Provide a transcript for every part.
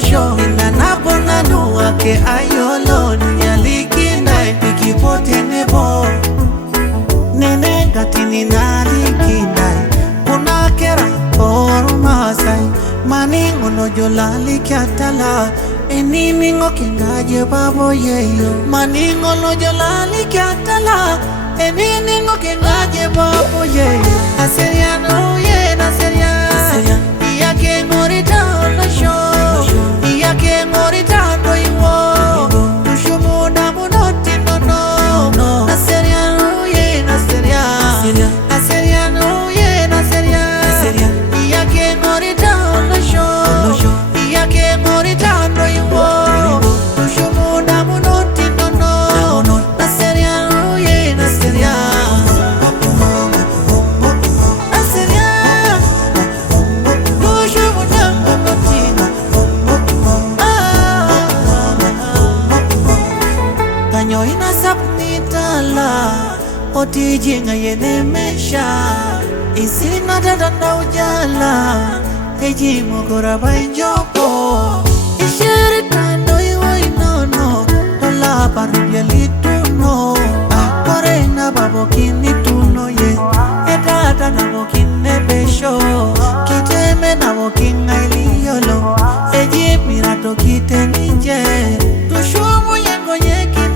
show ina napona nuwa ke ayolo nyaliki na ikipote nebo nene gatini naliki na kuna kera or masai maningo no jolali kyatala eniningo kingaje babo yeyo maningo no jolali kyatala eniningo kingaje babo yeyo aseriano ye na seria iya ke morita no show iya ke morita no iwo tushumu na munoti no aseriano ye na seria aseriano ye na seria iya ke morita no show iya ke morita no iwo tushumu na munoti no aseriano ye na seria Kanyo inasapnitala oti jinga yene mesha isina dadanda ujala eji mokora bainjoko ishiri kando iwo inono dola parubia lituno kore na babokini tuno ye edada na bokine besho kiteme na bokinga iliyolo eji mirato kite ninje tushumu yengo yeki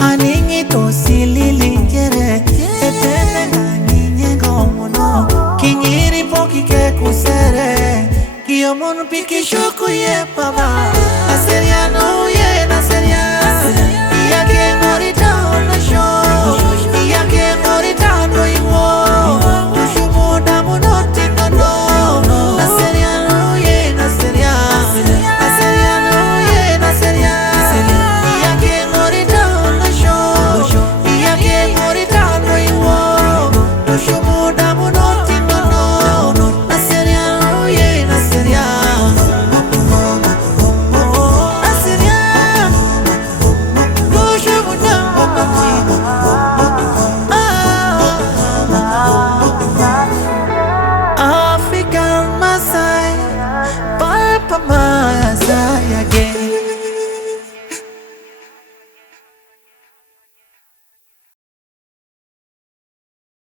Aningito silili njere etele ngani nyengo mono kingiri poki ke kusere kiyomonu piki shuku ye paba aseriano ye na seria iya ke